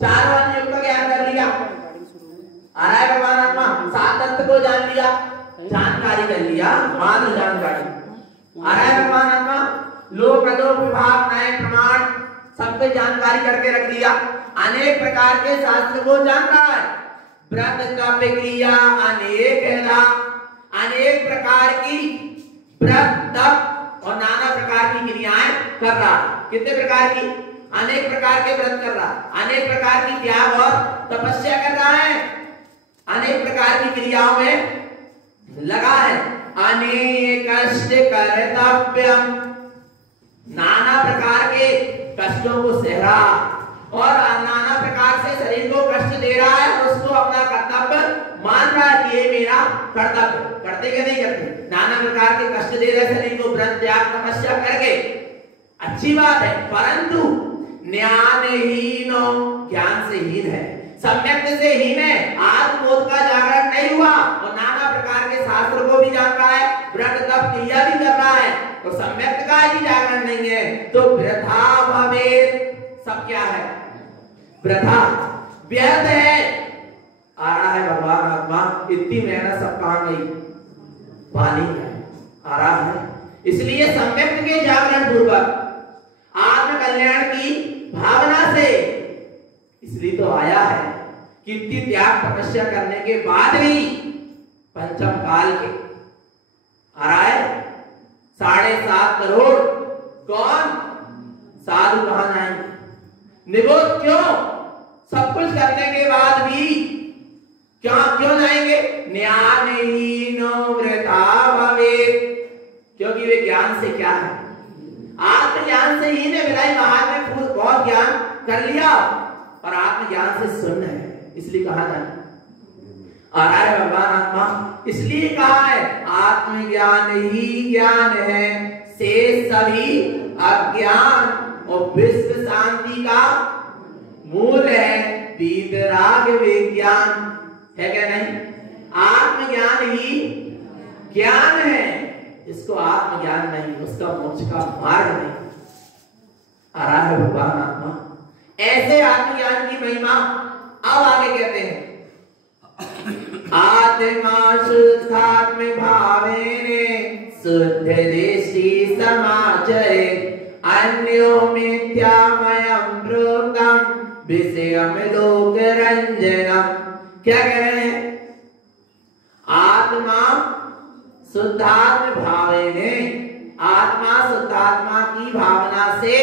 चार वर्ण युग का ज्ञान कर लिया, आ रहा है भगवान आत्मा, सात तत्व को जान लिया, जानकारी कर लिया, मान जानकारी, आ रहा है भगवान आत्मा, लोक अलोक विभाग नए प्रमाण सब पे जानकारी करके रख लिया, अनेक प्रकार के शास्त्र को जान रहा है, व्रत तप क्रिया अनेक है ना, अनेक प्रकार की व्रत तप और नाना प्रकार की क्रियाएं कर रहा, कितने प्रकार की, अनेक प्रकार के व्रत कर रहा, अनेक प्रकार की त्याग और तपस्या कर रहा है, अनेक प्रकार की क्रियाओं में लगा है, अनेक कष्ट कर्तव्यम नाना प्रकार के कष्टों को सह रहा और नाना प्रकार से शरीर को कष्ट दे रहा है, उसको अपना कर्तव्य मान रहा है कि ये मेरा कर्तव्य, करते क्या नहीं करते, नाना प्रकार के कष्ट दे रहे शरीर को व्रत त्याग तपस्या करके, अच्छी बात है, परंतु ज्ञानहीन ज्ञान से हीन है, सम्यक से हीन है, आत्मबोध का जागरण नहीं हुआ और नाना प्रकार के शास्त्र को भी जान रहा है, व्रत तप क्रिया भी कर रहा है तो सम्यक का ही जागरण नहीं है तो वृथा भवेत्, सब क्या है, वृथा व्यर्थ है, आ रहा है भगवान आत्मा, इतनी मेहनत सब कहां गई, पानी है, आ रहा है, इसलिए सम्यक के जागरण पूर्वक आत्म कल्याण की भावना से इसलिए तो आया है कि इतनी त्याग तपस्या करने के बाद भी पंचम काल के आ रहा है 7.5 करोड़ कौन साधु कहां जाएंगे, निबोध क्यों, सब कुछ करने के बाद भी क्यों जाएंगे, ज्ञानहीनो वृथा भवेत्, क्योंकि वे ज्ञान से क्या है, आत्मज्ञान से ही ने विदाई महान ने बहुत ज्ञान कर लिया और आत्मज्ञान से शून्य है, इसलिए कहा जाए, आ रहा है भगवान आत्मा, इसलिए कहा है आत्मज्ञान ही ज्ञान है, शेष सभी अज्ञान और विश्व शांति का मूल है, वीतराग विज्ञान है क्या नहीं, आत्मज्ञान ही ज्ञान है, इसको आत्मज्ञान नहीं, उसका मोक्ष का मार्ग नहीं, आ रहा है भगवान आत्मा, ऐसे आत्मज्ञान की महिमा अब आगे कहते हैं, आत्मा शुद्धात्म भावेने शुद्ध दृष्टि समाचरे अन्यो मिथ्यामयं प्रोक्तम विषयम लोक रंजनम, क्या कह रहे हैं, आत्मा शुद्धात्म भावेने, आत्मा शुद्धात्मा की भावना से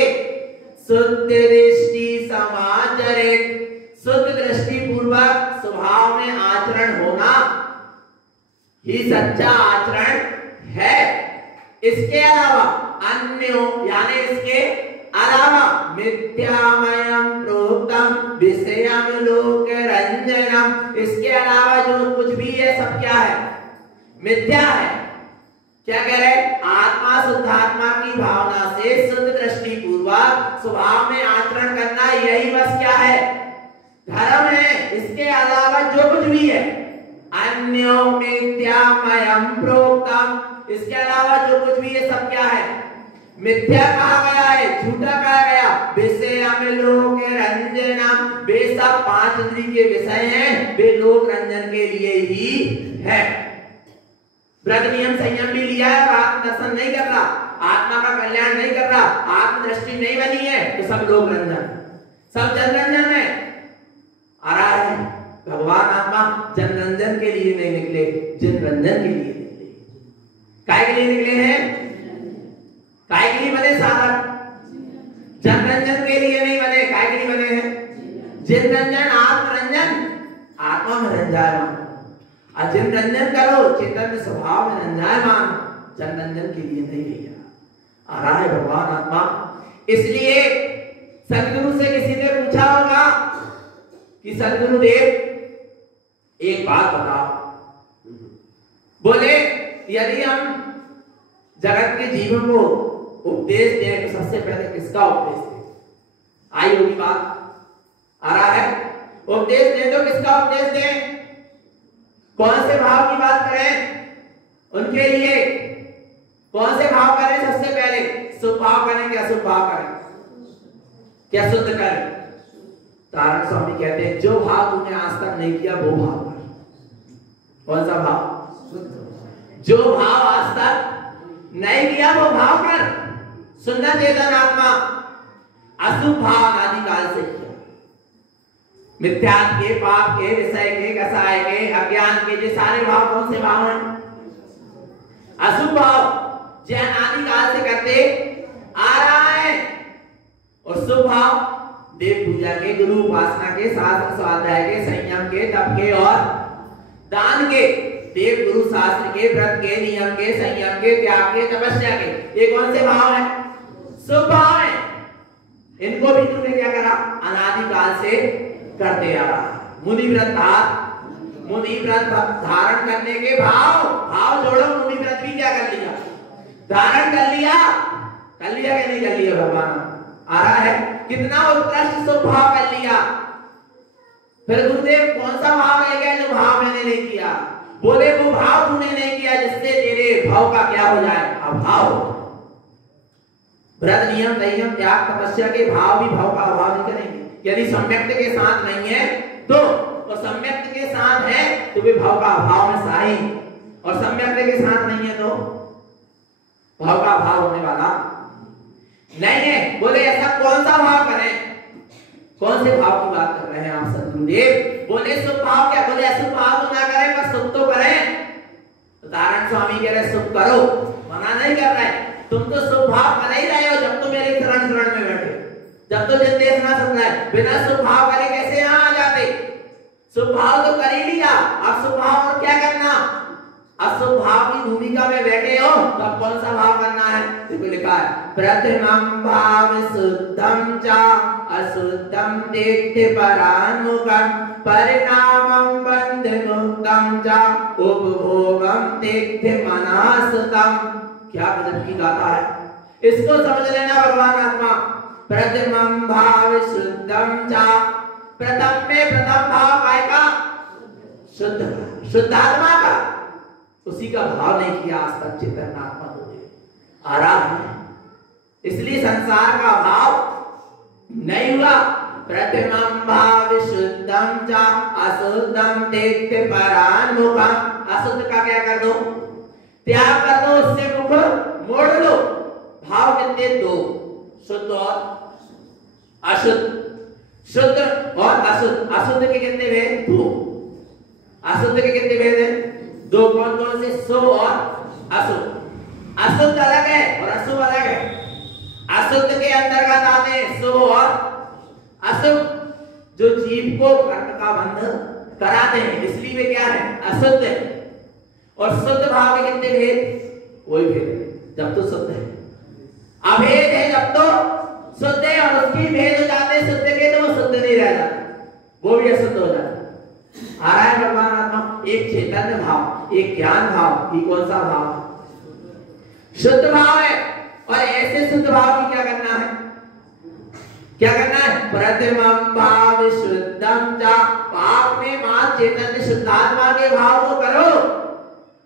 शुद्ध दृष्टि समाचरित, शुद्ध दृष्टि पूर्वक स्वभाव में आचरण होना ही सच्चा आचरण है, इसके अलावा अन्यों यानी इसके अलावा मिथ्यामयं प्रोक्तम विषयम लोक रंजनम, इसके अलावा जो कुछ भी है सब क्या है, मिथ्या है, क्या कह रहे, आत्मा शुद्धात्मा की भावना से शुद्ध दृष्टि पूर्वक स्वभाव में आचरण करना यही बस क्या है, धर्म है, इसके अलावा जो कुछ भी है अन्यो मिथ्यामयं प्रोक्तम, इसके अलावा जो कुछ भी है सब क्या है, मिथ्या कहा गया है, झूठा कहा गया, विषयम लोक रंजनम, वे सब 5 इंद्रिय के विषय हैं, वे लोक रंजन के लिए ही है, व्रत नियम संयम भी लिया है और आत्म दर्शन नहीं कर रहा, आत्मा का कल्याण नहीं कर रहा, आत्म दृष्टि नहीं बनी है, तो सब लोक रंजन, सब जन रंजन है, आ रहा है भगवान आत्मा जन रंजन के लिए नहीं निकले, जन रंजन के लिए निकले, काय के लिए निकले हैं, काय के लिए बने साधक, जन रंजन के लिए नहीं बने, काय के लिए बने हैं, जिन रंजन आत्मरंजन, आत्मा में रंजायमान, जिन रंजन करो चेतन स्वभाव में रंजायमान, जन रंजन के लिए नहीं भैया, आ रहा है भगवान आत्मा, इसलिए सदगुरु से किसी ने पूछा होगा कि सदगुरुदेव एक बात बताओ, बोले यदि हम जगत के जीवन को उपदेश दें तो सबसे पहले किसका उपदेश दें, आई होगी बात, आ रहा है, उपदेश दें तो किसका उपदेश दें, कौन से भाव की बात करें उनके लिए, कौन से भाव करें, सबसे पहले शुभ भाव करें क्या अशुभ भाव करें, क्या शुद्ध करें, तारण स्वामी कहते हैं जो भाव तूने आज तक नहीं किया वो भाव कर। कौन सा भाव? जो भाव आज तक नहीं किया वो भाव कर। सुनना चेतन आत्मा अशुभ भाव अनादिकाल से किया। मिथ्यात्व के, पाप के, विषय के, कसाय के, अज्ञान के, ये सारे भाव कौन से भाव हैं? अशुभ भाव जो अनादिकाल से करते आ रहा है। और शुभ भाव देव पूजा के, गुरु उपासना के, शास्त्र स्वाध्याय के, संयम के, तप के और दान के, देव गुरु शास्त्र के, व्रत के, नियम के, संयम के, त्याग के, तपस्या के, ये कौन से भाव है? शुभ भाव है। इनको भी तूने क्या करा? अनादिकाल से करते आ रहा। मुनि व्रत धारण करने के भाव जोड़ो। मुनि व्रत भी क्या कर लिया? धारण कर लिया कि नहीं कर लिया? भगवान आ रहा है कितना उत्कृष्ट शुभ भाव कर लिया। फिर गुरुदेव कौन सा भाव रह गया जो भाव मैंने नहीं किया? बोले वो भाव तूने नहीं किया जिससे तेरे भाव का क्या हो जाए? अभाव। व्रत नियम संयम त्याग तपस्या के भाव भी भाव का अभाव नहीं करेंगे। यदि सम्यक्त के साथ नहीं है तो, और सम्यक्त के साथ है तो वे भाव का अभाव में सही, और सम्यक्त के साथ नहीं है तो भाव का अभाव होने वाला नहीं है। बोले ऐसा कौन सा भाव करें? कौन से भाव की बात कर रहे हैं आप सदगुरुदेव? बोले शुभ भाव क्या? बोले अशुभ भाव तो ना करें पर शुभ तो करें। तो तारण स्वामी कह रहे शुभ करो, मना नहीं कर रहे। तुम तो शुभ भाव कर ही रहे हो जब तो मेरे शरण में बैठे, जब तो जिंदगी ना सुन रहे। बिना शुभ भाव करे कैसे यहाँ आ जाते? शुभ भाव तो कर ही लिया, अब शुभ भाव और क्या करना? अशुभ भाव की भूमिका में बैठे हो तो अब कौन सा भाव करना है? देखो लिखा है प्रथमं भाव शुद्धं च अशुद्धं तेत्य परान्मुखं परिणामं बन्धमुक्तं च उपभोगं तेत्य मनःसुतं। क्या गजब की गाथा है। इसको समझ लेना भगवान आत्मा। प्रथमं भाव शुद्धं च, प्रथम में प्रथम भाव काय का? शुद्ध, शुद्धात्मा का। उसी का भाव नहीं किया आज तक चेतन आत्मा तो आ रहा है, इसलिए संसार का भाव नहीं हुआ। प्रथमं भाव शुद्धं च अशुद्धं तेत्य परान्मुखं। अशुद्ध का क्या कर दो? त्याग कर दो, उससे मुख मोड़ लो। भाव कितने? दो, शुद्ध और अशुद्ध। शुद्ध और अशुद्ध। अशुद्ध के कितने भेद? दो। अशुद्ध के कितने भेद हैं? दो। कौन कौन से? शुभ और अशुभ। अशुद्ध अलग है और अशुभ अलग है। अशुद्ध के अंतर्गत आते हैं शुभ और अशुभ, जो जीव को कर्म का बंध कराते हैं, इसलिए वे क्या है? अशुद्ध है। और शुद्ध भाव के कितने भेद? वही भेद है जब तो शुद्ध है, अभेद है जब तो शुद्ध है, और उसकी भेद हो जाते हैं शुद्ध के तो वो शुद्ध नहीं रह जाता, वो भी अशुद्ध हो जाता। आ रहा है भगवान आत्मा। एक चैतन्य भाव, एक ज्ञान भाव, ये कौन सा भाव? शुद्ध भाव है। और ऐसे शुद्ध भाव की क्या करना है? क्या करना है? प्रथमं भाव शुद्धं च। पाप में मां चैतन्य शुद्धात्मा के भाव को करो,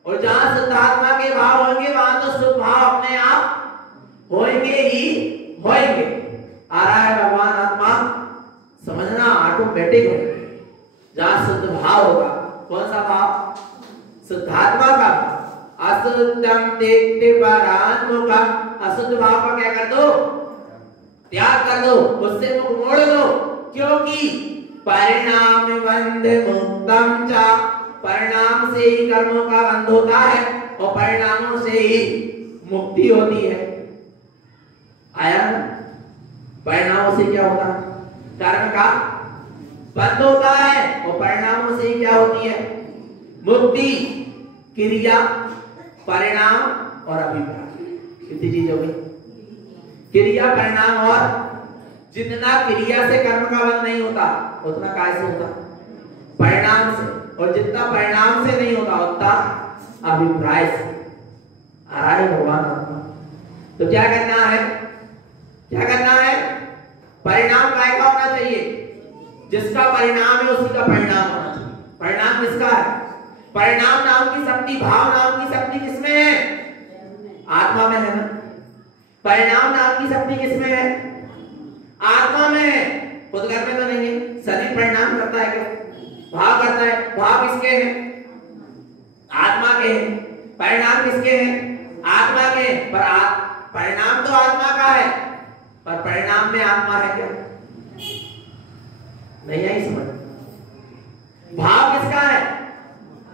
और जहां शुद्धात्मा के भाव होंगे वहां तो शुभ भाव अपने आप होंगे ही होंगे। आ रहा है भगवान आत्मा। समझना ऑटोमेटिक हो। जहां शुद्ध भाव होगा, कौन सा भाव? शुद्धात्मा का भाव। अशुद्धं तेत्य परान्मुखं। अशुद्ध भाव का क्या कर दो? त्याग कर दो, उससे मुख मोड़ दो। क्योंकि परिणाम बंध मुक्तम च। परिणाम से ही कर्मों का बंध होता है और परिणामों से ही मुक्ति होती है। आया? परिणामों से क्या होता है? कर्म का बंद होता है और परिणामों से क्या होती है? मुक्ति। क्रिया, परिणाम और अभिप्राय, कितनी चीज हो गई? क्रिया, परिणाम, और जितना क्रिया से कर्म का बंध नहीं होता उतना काय से होता? परिणाम से। और जितना परिणाम से नहीं होता उतना अभिप्राय से। आ रहा है भगवान आत्मा। तो क्या करना है? क्या करना है? परिणाम काय का होना चाहिए? जिसका परिणाम है उसी का परिणाम होना चाहिए। परिणाम किसका है? परिणाम नाम की शक्ति, भाव नाम की शक्ति किसमें है? आत्मा में है ना। परिणाम नाम की शक्ति किसमें है? आत्मा में है। खुद घर में तो नहीं है। शरीर परिणाम करता है क्या? भाव करता है। भाव किसके हैं? आत्मा के हैं। परिणाम किसके हैं? आत्मा के हैं। पर परिणाम तो आत्मा का है, पर परिणाम में आत्मा है क्या? नहीं आई समझ। भाव किसका है?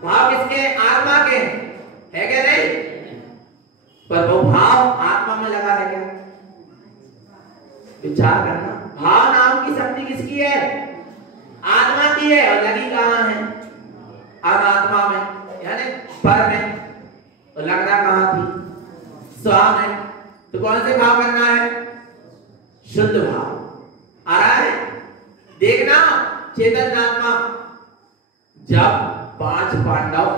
भाव किसके? आत्मा के है क्या? नहीं। पर वो भाव आत्मा में लगा है क्या? विचार करना। भाव नाम की शक्ति किसकी है? आत्मा की है। और लगी कहां है? अब आत्मा में, यानी पर में। और लगना कहां थी? स्व में। तो कौन से भाव करना है? शुद्ध भाव। आ रहा है? देखना चेतन आत्मा। जब 5 पांडव,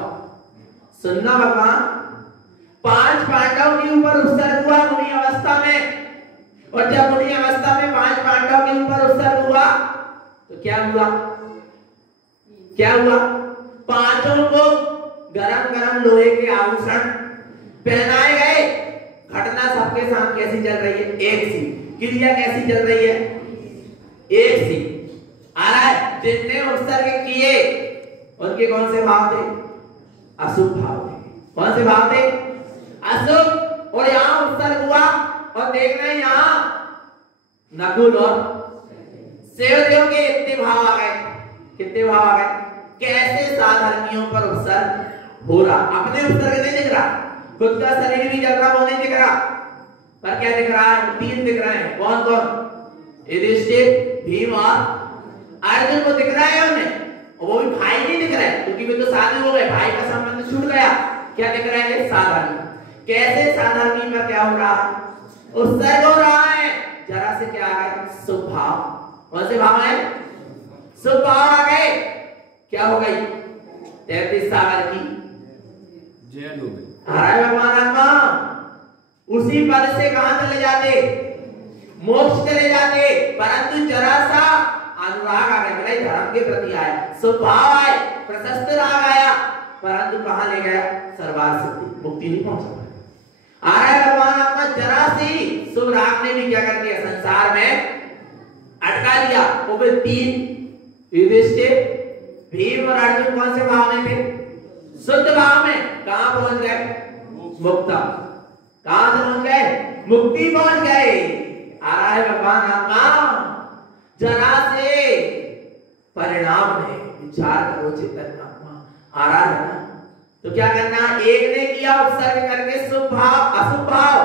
सुनना भगवान, 5 पांडव के ऊपर उत्सर्ग हुआ मुनि अवस्था में, और जब मुनि अवस्था में 5 पांडव के ऊपर उत्सर्ग हुआ तो क्या हुआ? क्या हुआ? पांचों को गरम गरम लोहे के आभूषण पहनाए गए। घटना सबके साथ कैसी चल रही है? एक सी। क्रिया कैसी चल रही है? एक सी। आ रहा है? जिनने उत्सर्ग किए उनके कौन से भाव थे? अशुभ भाव थे। कौन से भाव थे? अशुभ। और यहां उत्सर्ग हुआ और देखना यहां नकुल और सहदेव के इतने भाव आ गए। कितने भाव आ गए? कैसे साधर्मियों पर उत्सर्ग हो रहा। अपने उत्सर्ग नहीं दिख रहा, खुद का शरीर भी चल रहा, वो नहीं दिख रहा, पर क्या दिख रहा है? 3 दिख रहे हैं। कौन कौन? युधिष्ठिर, भीम और अर्जुन को दिख रहा है उन्हें। और वो भी भाई नहीं दिख रहा है, क्योंकि वे तो शादी हो गए, भाई का संबंध छूट गया। क्या दिख रहा है? साधर्मी। कैसे साधर्मी पर क्या हो रहा है? उत्सर्ग हो रहा है। जरा से क्या आ गए? शुभ भाव। कौन से भाव है? शुभ भाव आ गए। क्या हो गई? 33 सागर की जैन हो गई। हराए भगवान आत्मा। उसी पद से कहां चले जाते? मोक्ष चले जाते। परंतु जरा सा अनुराग आ गया, बोले धर्म के प्रति आया, स्वभाव आए, प्रशस्त राग आया, परंतु कहां ले गया? सर्वार्थ सिद्धि, मुक्ति नहीं पहुंचा। आ रहा है भगवान आत्मा। जरा सी शुभ राग ने भी क्या कर दिया? संसार में अटका दिया। वो भी 3, युधिष्ठिर, भीम और अर्जुन कौन से भाव में थे? शुद्ध भाव में। कहां पहुंच गए? मुक्ता। कहां से पहुंच गए? मुक्ति पहुंच गए। आ रहा है भगवान आत्मा। जरा से परिणाम है, विचार करो चेतन आत्मा। आ रहा है ना? तो क्या करना? एक ने किया उपसर्ग करके शुभ भाव अशुभ भाव,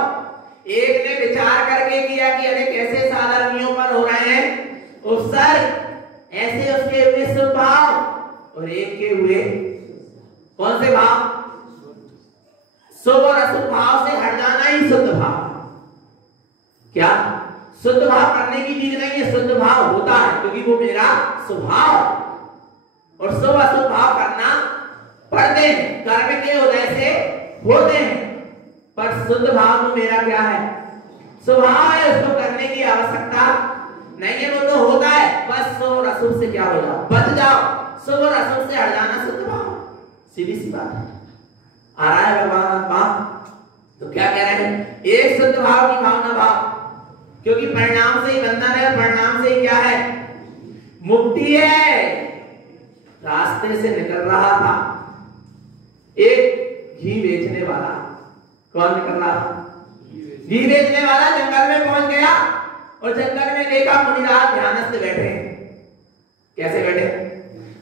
एक ने विचार करके किया कि अरे कैसे साधर्मियों पर हो रहे हैं उपसर्ग, ऐसे उसके हुए शुभ भाव, और एक के हुए कौन से भाव? शुभ और अशुभ भाव से हट जाना ही शुद्ध भाव। क्या? शुद्ध भाव करने की चीज नहीं है, शुद्ध भाव होता है क्योंकि वो मेरा स्वभाव। और शुभ अशुभ भाव करना पड़ते हैं, कर्म के उदय से होते हैं, पर शुद्ध भाव तो मेरा क्या है? स्वभाव है, उसको करने की आवश्यकता नहीं है, वो तो होता है। बस शुभ और अशुभ से क्या हो जाओ, बच जाओ। शुभ और अशुभ से हट जाना शुद्ध भाव, सीधी सी बात है। आ रहा है भगवान आत्मा। तो क्या कह रहे हैं? एक शुद्ध भाव की भावना भाव, क्योंकि परिणाम से ही बंधन है, और परिणाम से ही क्या है? मुक्ति है। रास्ते से निकल रहा था एक घी बेचने वाला। कौन निकल रहा था? घी बेचने वाला जंगल में पहुंच गया, और जंगल में देखा मुनिराज ध्यानस्थ बैठे। कैसे बैठे?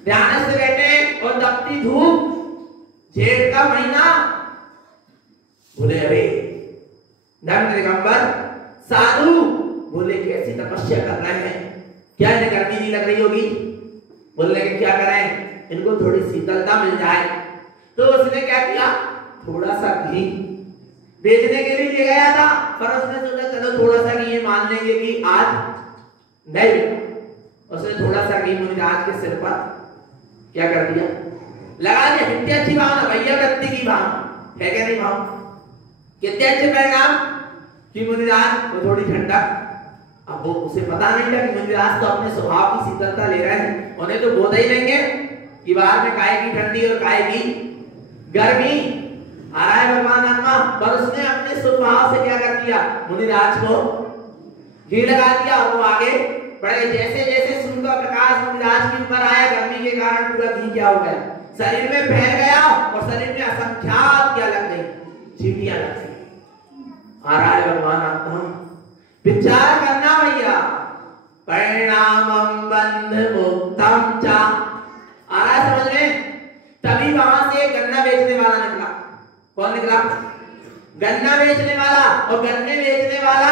ध्यानस्थ बैठे, और तपती धूप, जेठ का महीना। बोले अरे नग्न दिगंबर साधु, बोले कैसी तपस्या कर रहे हैं, क्या इन्हें गर्मी नहीं लग रही होगी? बोलने के क्या करें, इनको थोड़ी शीतलता मिल जाए। तो उसने क्या किया? थोड़ा सा घी बेचने के लिए ले गया था, पर उसने सोचा चलो थोड़ा सा घी मान लेंगे कि आज नहीं। उसने थोड़ा सा घी मुनिराज के सिर पर क्या कर दिया? लगा दिया। कितनी अच्छी भावना, भैया वृत्ति की भावना है क्या नहीं? भाव कितने अच्छे परिणाम कि मुनिराज वो थोड़ी ठंडक। अब वो उसे पता नहीं था कि मुनिराज तो अपने स्वभाव की शीतलता ले रहे हैं, उन्हें तो बोधा ही लेंगे कि बाहर में काय की ठंडी और काय की गर्मी। आ रहा है भगवान आत्मा। पर उसने अपने स्वभाव से क्या कर दिया? मुनिराज को घी लगा दिया, और वो आगे पड़े। जैसे जैसे सूर्य का प्रकाश मुनिराज के ऊपर आया, गर्मी के कारण पूरा घी क्या हो गया, शरीर में फैल गया और शरीर में असंख्यात क्या लग गई, चींटियां लग गई। आ रहा है भगवान आत्मा, विचार करना भैया। परिणामम बंध मुक्तम चा, आ रहा है समझ में। तभी वहां से गन्ना बेचने वाला निकला। कौन निकला? गन्ना बेचने वाला। और गन्ने बेचने वाला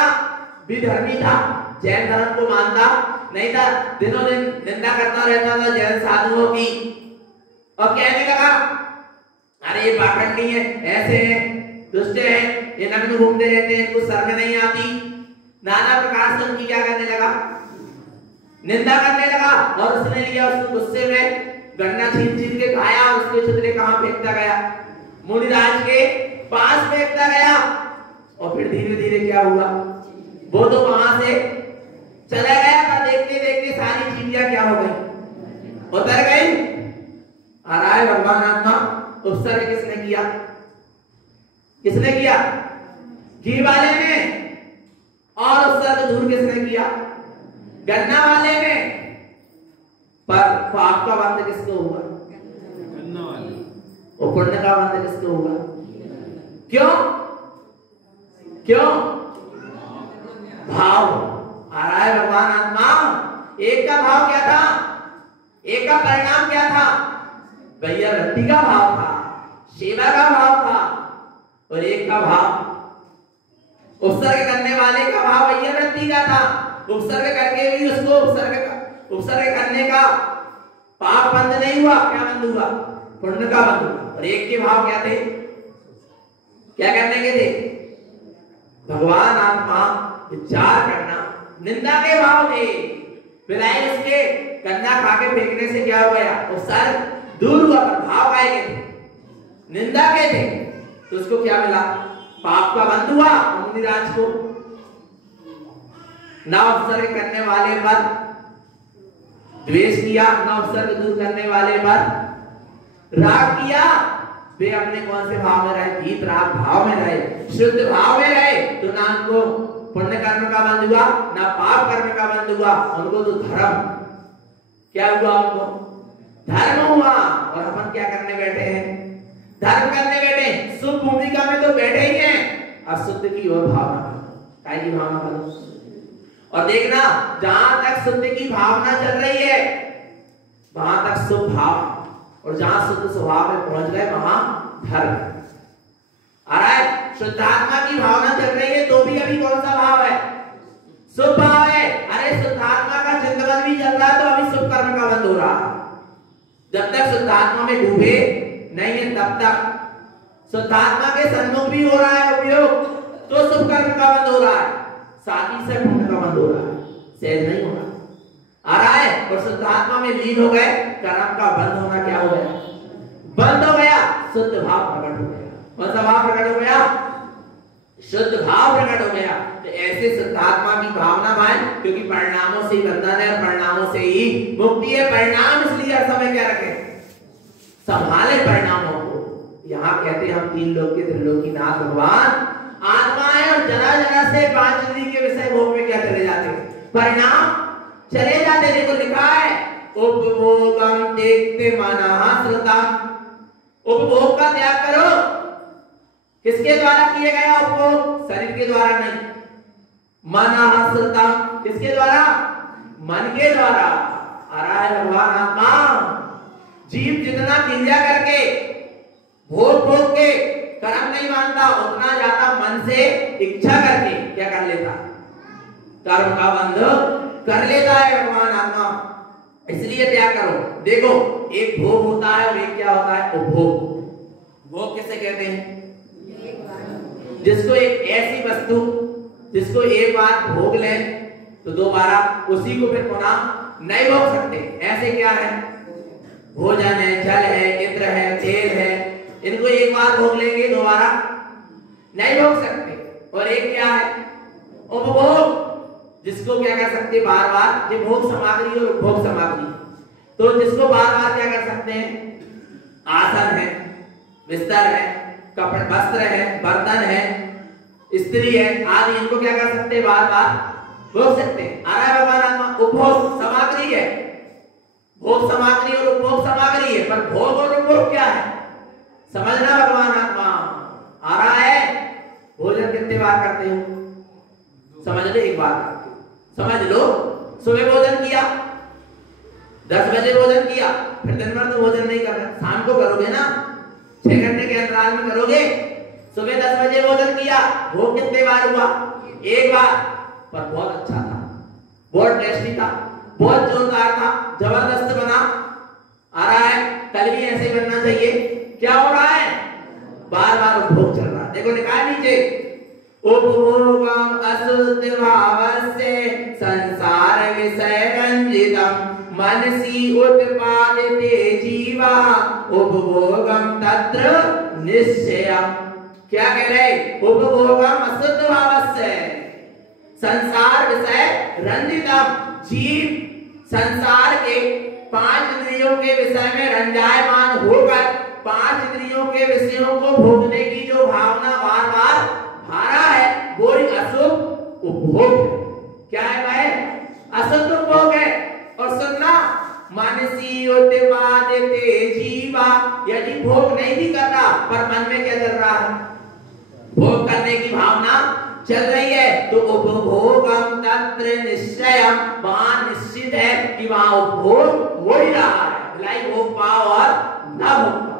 विधर्मी था, जैन धर्म को मानता नहीं था, दिनों दिन निंदा करता रहता था जैन साधुओं की। और कहने लगा अरे ये पाखंडी है, ऐसे हैं, दुष्ट हैं, ये नग्न घूमते रहते हैं, इनको शर्म नहीं आती। नाना प्रकार से उनकी क्या करने लगा, निंदा करने लगा। और उसने लिया, उसको गुस्से में गन्ना छीन छीन के खाया और उसके छिलके कहां फेंकता गया, मुनिराज के पास फेंकता गया। और फिर धीरे धीरे क्या हुआ, वो तो वहां से चला गया, पर देखते देखते सारी चींटियां क्या हो गई, उतर गई। आ रहा है भगवान आत्मा। उपसर्ग किसने किया, किसने किया? घी वाले ने। और उपसर्ग दूर किसने किया? गन्ना वाले ने। पर पाप का बंध किसको हुआ? गन्ना वाले। और पुण्य का बंध किसको हुआ? क्यों? क्यों? भाव। आ रहा है भगवान आत्मा। एक का भाव क्या था, एक का परिणाम क्या था भैया? रति का भाव था, सेवा का भाव था। और एक का भाव उपसर्ग करने वाले का भाव भैया रति का था। उपसर्ग करके भी उसको उपसर्ग करने का पाप बंद नहीं हुआ, क्या बंद हुआ? पुण्य का बंद हुआ। और एक के भाव क्या थे, क्या करने के थे? भगवान आत्मा विचार करना, निंदा के भाव थे। फिलहाल उसके गन्ना खा के फेंकने से क्या हो गया, उपसर्ग दूर हुआ, पर भाव आए गए थे, निंदा के थे। तो उसको क्या मिला? पाप का बंद हुआ। मुनिराज को ना उपसर्ग करने वाले पर द्वेष किया, ना उपसर्ग दूर करने वाले पर राग किया। वे अपने कौन से भाव में रहे? गीत राग भाव में रहे, शुद्ध भाव में रहे। तो ना उनको पुण्य कर्म का बंध हुआ, ना पाप कर्म का बंध हुआ। उनको तो धर्म क्या हुआ, उनको धर्म हुआ। और अपन क्या करने बैठे हैं? धर्म करने बैठे। शुभ भूमिका में तो बैठे ही हैं, अशुद्ध की ओर भावना, काय की भावना करो। और देखना, जहां तक शुद्ध की भावना चल रही है वहां तक शुभ भाव, और जहां शुद्ध स्वभाव में पहुंच गए वहां धर्म आ रहा है। शुद्धात्मा की भावना चल रही है तो भी अभी कौन सा भाव है? शुभ भाव है। अरे शुद्धात्मा का चिंतन भी चल रहा है तो अभी शुभ कर्म का बंद हो रहा है। जब तक शुद्धात्मा में डूबे नहीं है तब तक शुद्धात्मा के सन्मुख भी हो रहा है उपयोग, तो शुभ कर्म का बंद हो रहा है, साथ ही से पुण्य का बंद हो रहा है, सहज नहीं हो रहा। आ रहा है। और शुद्धात्मा में लीन हो गए, कर्म का बंद होना क्या हो गया? बंद हो गया। शुद्ध भाव प्रकट हो गया। कौन सा भाव प्रकट हो गया? शुद्ध भाव प्रकट हो गया। तो ऐसे शुद्धात्मा की भावना में, क्योंकि परिणामों से ही बंधन है और परिणामों से ही मुक्ति है। परिणाम इसलिए हर समय क्या रखें? संभाले परिणामों को। यहाँ कहते हैं हम तीन लोक के त्रिलोकीनाथ भगवान आत्मा है, और जरा जरा से पांच इंद्रिय के विषय भोग में क्या चले जाते हैं? परिणाम चले जाते। देखो लिखा है उपभोगम देखते मनः श्रुतम। उपभोग का त्याग करो। किसके द्वारा किया गया उपभोग? शरीर के द्वारा नहीं। मनः श्रुतम किसके द्वारा? मन के द्वारा। आ रहा है भगवान आत्मा। जीव जितना क्रिया करके भोग भोग के कर्म नहीं मानता, उतना ज्यादा मन से इच्छा करके क्या कर लेता? कर्म का बंध कर लेता है भगवान आत्मा। इसलिए त्याग करो। देखो एक भोग होता है और एक क्या होता है? उपभोग। भोग किसे कहते हैं? जिसको एक ऐसी वस्तु जिसको एक बार भोग ले तो दोबारा उसी को फिर पुनः नहीं भोग सकते। ऐसे क्या है? भोजन है, जल है, इंद्र है, तेल है, इनको एक बार भोग लेंगे दोबारा नहीं भोग सकते। और एक क्या है? उपभोग, जिसको क्या कर सकते बार बार? ये भोग सामग्री और उपभोग सामग्री। तो जिसको बार बार क्या कर सकते हैं? आसन है, बिस्तर है, कपड़े वस्त्र है, बर्तन है, स्त्री है आदि, इनको क्या कर सकते बार बार भोग सकते हैं। आ रहा है भगवान आत्मा। उपभोग सामग्री है, भोग सामग्री और उपभोग सामग्री है, पर भोग और उपभोग क्या है समझना भगवान आत्मा। आ रहा है भोजन कितने बार करते हो समझ लो, एक बार समझ लो। सुबह भोजन किया, 10 बजे भोजन किया, फिर दिन भर तो भोजन नहीं करना, शाम को करोगे ना, 6 घंटे के अंतराल में करोगे। सुबह 10 बजे भोजन किया, भोग कितने बार हुआ, एक बार, पर बहुत अच्छा था, बहुत टेस्टी था, बहुत जोरदार था, जबरदस्त बना। आ रहा है कल भी ऐसे ही बनना चाहिए। क्या हो रहा है, बार बार उपभोग चल रहा है। देखो लिखा है नीचे, उपभोगम अशुद्ध भावस्य संसार विषय रंजितम मनसी उत्पादिते जीवा उपभोगम तत्र निश्चयम्। क्या कह रहे, उपभोगम अशुद्ध भावस्य संसार विषय रंजितम, जीव संसार के 5 इंद्रियों के विषय में रंजायमान होकर 5 इंद्रियों के विषयों को भोगने की जो भावना बार बार भारा है, वो ही अशुभ उपभोग है। क्या है भाई, अशुद्ध उपभोग है। और सुनना, मनसी उत्पादिते जीवा, यदि भोग नहीं भी कर रहा पर मन में क्या चल रहा है, भोग करने की भावना चल रही है, तो उपभोगम तत्र निश्चयम्, वहां निश्चित है कि वहां उपभोग हो ही रहा है, भलाई भोग पाओ और ना भोग पाओ।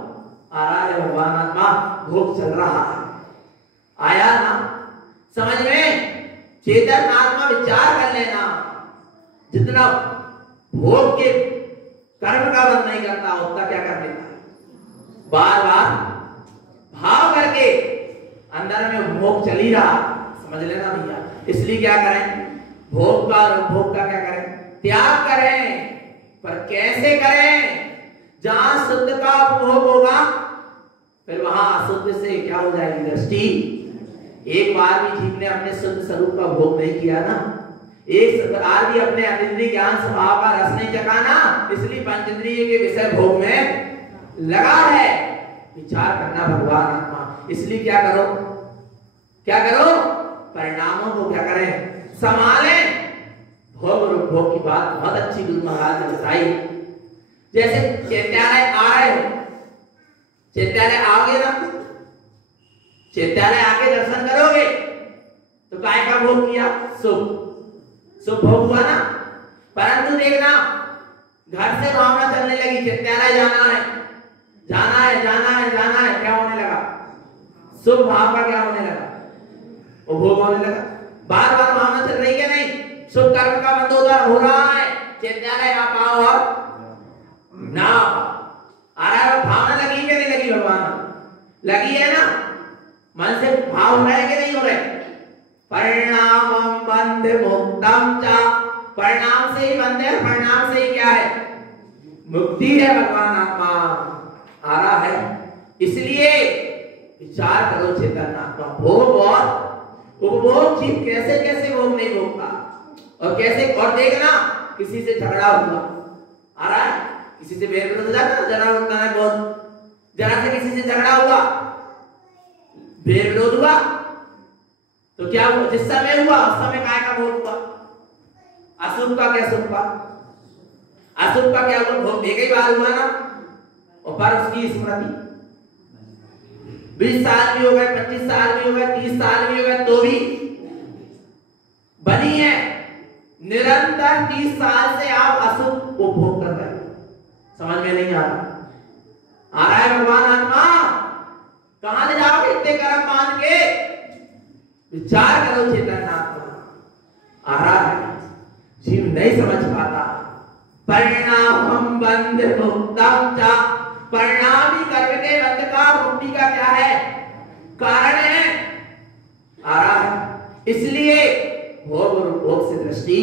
आ रहा है भगवान आत्मा, भोग चल रहा है। आया ना समझ में, चेतन आत्मा विचार कर लेना, जितना भोग के कर्म का बंद नहीं करता उतना क्या कर लेता, बार बार भाव करके अंदर में भोग चल ही रहा, समझ लेना भैया। इसलिए क्या करें, भोग का और उपभोग का क्या करें, त्याग करें। पर कैसे करें, जहां शुद्ध का उपभोग होगा फिर वहां अशुद्ध से क्या हो जाएगी दृष्टि। एक बार भी जीव ने अपने शुद्ध स्वरूप का भोग नहीं किया ना, एक बार भी अपने अतीन्द्रिय ज्ञान स्वभाव का रस नहीं चखा ना, इसलिए पंचेंद्रिय के विषय भोग में लगा है। विचार करना भगवान आत्मा। इसलिए क्या करो, क्या करो, परिणामों को क्या करें, संभालें। भोग और उपभोग की बात बहुत अच्छी गुरु महाराज ने बताई। जैसे चैत्यालय आ रहे हो, चैत्यालय आओगे ना, चैत्यालय आके दर्शन करोगे तो काय का भोग किया, शुभ शुभ भोग हुआ ना। परंतु देखना, घर से भावना चलने लगी चैत्यालय जाना है, जाना है, जाना है, जाना है, क्या होने लगा, शुभ भाव का क्या होने लगा, उपभोग होने लगा। बार बार भावना चल रही है नहीं, शुभ कर्म का बंद हो रहा है, चैत्यालय आ पाओ और ना आ रहा है। भावना लगी कि नहीं लगी, भगवान लगी है ना, मन से भाव हो रहा है कि नहीं हो रहा है। परिणामम बंध मुक्तम च, परिणाम से ही बंध है, परिणाम से ही क्या है, मुक्ति है। भगवान आत्मा आ रहा है। इसलिए विचार करो चेतन आत्मा, भोग और उपभोग जीव कैसे कैसे भोग नहीं भोगता, और कैसे, और देखना किसी से झगड़ा हुआ, आ रहा है किसी से भेद विरोध हो जाता, जरा होता है बहुत, जरा से किसी से झगड़ा हुआ, भेद विरोध हुआ, तो क्या हुआ, जिस समय हुआ उस समय काय का भोग हुआ, अशुभ का क्या शुभ का, अशुभ का क्या हुआ, भोग एक ही बार हुआ ना, और पर उसकी स्मृति 20 साल भी हो गए, 25 साल भी हो गए, 30 साल भी हो गए, तो भी बनी है। निरंतर 30 साल से आप अशुभ उपभोग कर रहे हैं, समझ में नहीं आ रहा। आ रहा है भगवान आत्मा, कहां ले जाओगे इतने कर्म मान के, विचार करो चेतन आत्मा। आ रहा है, जीव नहीं समझ पाता। परिणामम बंध मुक्तम च, परिणामी कर्म के बंध का, मुक्ति का क्या है, कारण है। आ रहा है, इसलिए भोग और उपभोग से दृष्टि,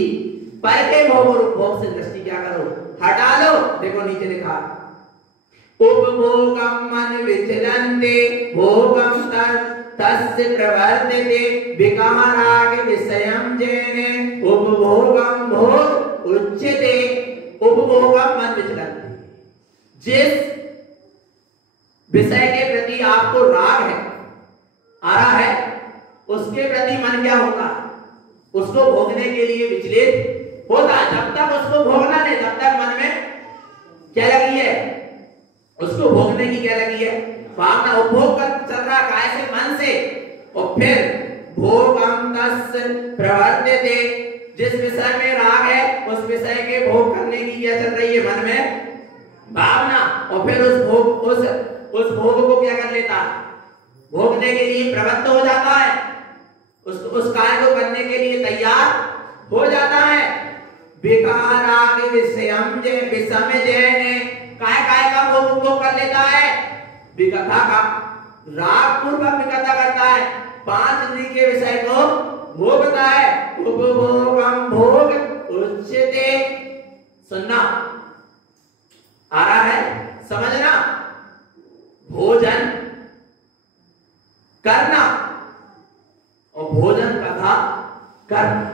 पर के भोग और उपभोग से दृष्टि क्या करो, हटा लो। देखो नीचे लिखा, उपभोगम मन विचरन्ते भोगम तस्य प्रवर्तते विकाराग विषयम जेने उपभोगम भोग उच्यते। उपभोगम मन विचरन्ते, जिस विषय के प्रति आपको राग है, आ रहा है, उसके प्रति मन क्या होगा, उसको भोगने के लिए विचलित होता है। जब तक उसको भोगना नहीं तब तक मन में क्या लगी है, उसको भोगने की क्या लगी है, भावना। उपभोग कर चल रहा काय से, मन से। और फिर भोगम तस् प्रवर्तते, जिस विषय में राग है उस विषय के भोग करने की क्या चल रही है, मन में भावना। और फिर उस भोग को क्या कर लेता है, भोगने के लिए प्रवृत्त हो जाता है, उस कार्य को करने के लिए तैयार हो जाता है। विकाराग विषयम जे विषम जैने, काय का भोग कर लेता है, विकथा का, राग पूर्वक विकथा करता है, 5 इंद्रिय के विषय को भोगता है। उपभोगम भोग उच्यते, सुनना आ रहा है, समझना। भोजन करना और भोजन कथा करना।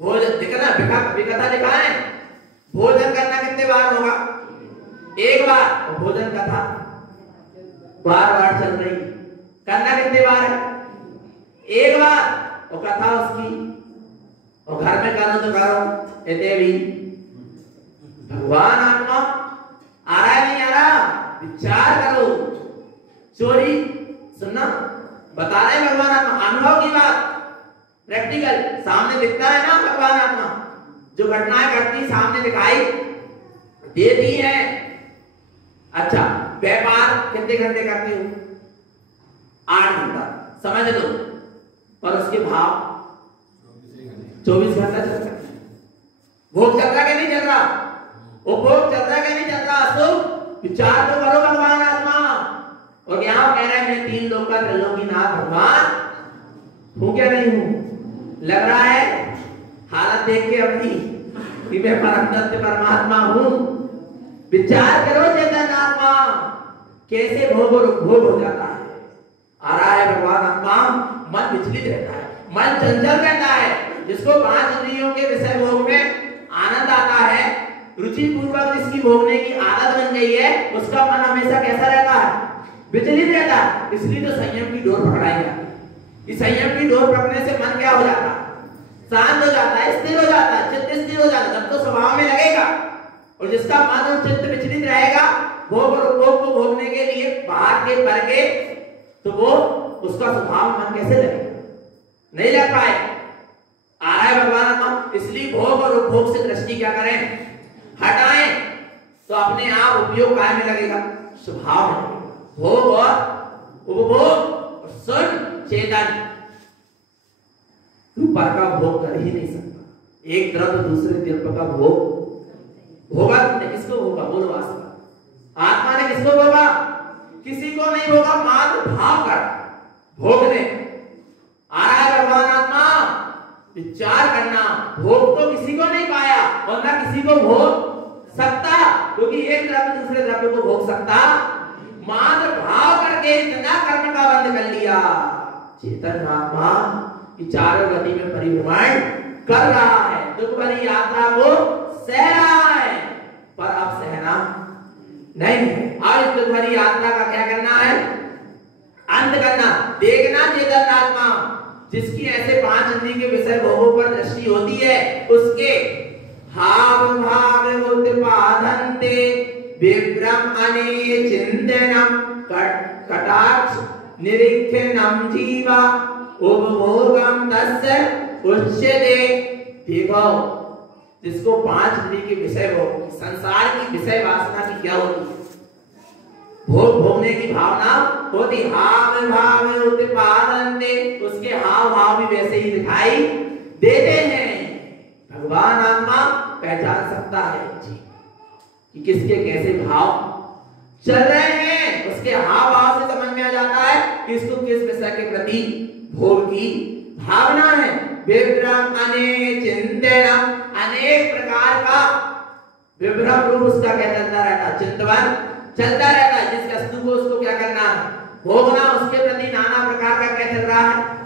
भोजन दिखना, विकथा लिखा है, भोजन करना कितने बार होगा, एक बार। और भोजन कथा बार चल रही, करना कितने बार है, एक बार। और कथा उसकी, और घर में करो तो करो, एते भी भगवान आत्मा आ रहा है नहीं आ रहा, विचार करो। चोरी सुनना, बता रहे भगवान आत्मा, अनुभव की बात, प्रैक्टिकल सामने दिखता है ना। भगवान आत्मा जो घटनाएं घटती सामने दिखाई देती है। अच्छा, व्यापार कितने घंटे करते हो, 8 घंटा समझ लो, पर उसके भाव 24 घंटा चल रहा है। भोग चल रहा कि नहीं चल रहा, उपभोग चल रहा कि नहीं चल रहा। तो विचार तो करो भगवान आत्मा। और यहाँ कह रहे हैं मैं 3 लोक का त्रिलोकीनाथ भगवान हूं क्या नहीं हूं, लग रहा है हालत देख के अपनी कि मैं परम तत्व परमात्मा हूं। विचार करो चेतन आत्मा कैसे भोग और उपभोग हो जाता है। आ रहा है भगवान आत्मा, मन विचलित रहता है, मन चंचल रहता है। जिसको 5 इंद्रियों के विषय भोग में आनंद आता है, रुचि पूर्वक जिसकी भोगने की आदत बन गई है, उसका मन हमेशा कैसा रहता है, विचलित रहता है। इसलिए तो संयम की डोर पकड़ाई जाती है। इस संयम की डोर पकड़ने से मन क्या हो जाता है, शांत हो जाता है, स्थिर हो जाता है, चित्त स्थिर हो जाता है। जब तो स्वभाव में लगेगा। और जिसका मन और चित्त विचलित रहेगा भोग और उपभोग को भोगने के लिए बाहर के पर के, तो वो उसका स्वभाव मन कैसे लगेगा, नहीं लग पाए। आ रहा है भगवान आत्मा, इसलिए भोग और उपभोग से दृष्टि क्या करें, हटाएं, तो अपने आप उपयोग काय में लगेगा, स्वभाव में। भोग और उपभोग और सुन चेतन ऊपर का भोग कर ही नहीं सकता। एक द्रव्य दूसरे द्रव्य का भोग होगा, किसको होगा, बोलो वास्तव आत्मा ने किसको भोगा, किसी को नहीं भोगा, मात्र भाव कर भोगने। आ रहा है भगवान आत्मा, विचार करना। भोग तो किसी को नहीं पाया और ना किसी को भोग सकता, क्योंकि एक द्रव्य दूसरे द्रव्य को भोग सकता, मात्र भाव करके इतना कर्म का बंद कर लिया। चेतन आत्मा की चारों गति में परिभ्रमण कर रहा है, दुख भरी यात्रा को सह रहा है, पर अब सहना नहीं है। और इस दुख भरी यात्रा का क्या करना है, अंत करना। देखना चेतन आत्मा जिसकी ऐसे 5 इंद्रिय के विषय भोगों पर दृष्टि होती है, उसके हाव भाव उत्पादन्ते विभ्रम अने चिंतनम कटाक्ष निरीक्षणम जीवा उपभोगम तस्य उच्यते। देखो, जिसको 5 इंद्रिय के विषय भोग, संसार की विषय वासना की क्या होती है, भोग भोगने की भावना होती। हाव भाव उत्पादन्ते, उसके हाव भाव भी वैसे ही दिखाई देते हैं। भगवान आत्मा पहचान सकता है जी कि किसके कैसे भाव चल रहे हैं, उसके हाव भाव से समझ में आ जाता है कि इसको किस विषय के प्रति भोग की भावना है। विभ्रम अने चिंतनम, अनेक प्रकार का विभ्रम रूप उसका क्या चलता रहता, चिंतन चलता रहता है। जिस वस्तु को उसको क्या करना है, भोगना, उसके प्रति नाना प्रकार का क्या चल रहा है,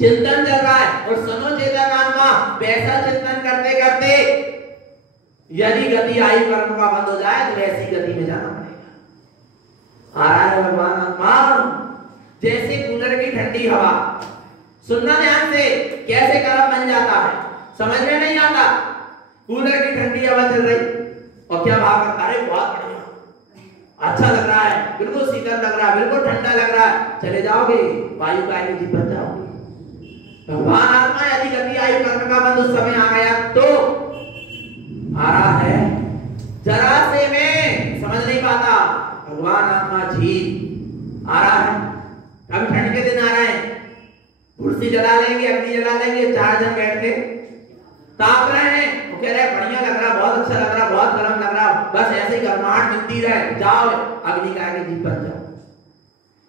चिंतन चल रहा है। और सुनो चेतन आत्मा, वैसा चिंतन करते करते यदि गति आयु कर्म का बंद हो जाए तो ऐसी गति में जाना पड़ेगा। आ रहा है भगवान आत्मा, जैसे कूलर की ठंडी हवा सुनना ध्यान से, कैसे कर्म बन जाता है समझ में नहीं आता। कूलर की ठंडी हवा चल रही और क्या भाव करता, अरे बहुत बढ़िया, अच्छा लग रहा है, बिल्कुल शीतल लग रहा है, बिल्कुल ठंडा लग रहा है, चले जाओगे वायु का एनर्जी बन जाओगे। भगवान आत्मा यदि गति आयु कर्म का बंध उस समय आ गया तो आ रहा है जरा से में समझ नहीं पाता, भगवान आत्मा जी आ रहा है। अभी ठंड के दिन आ रहे हैं, कुर्सी जला लेंगे, अग्नि जला लेंगे, 4 जन बैठ के ताप रहे हैं, वो कह रहे हैं बढ़िया लग रहा, बहुत अच्छा लग रहा, बहुत गर्म लग रहा, बस ऐसे ही गर्माहट मिलती रहे, जाओ अग्नि का आगे जीप बन जाओ।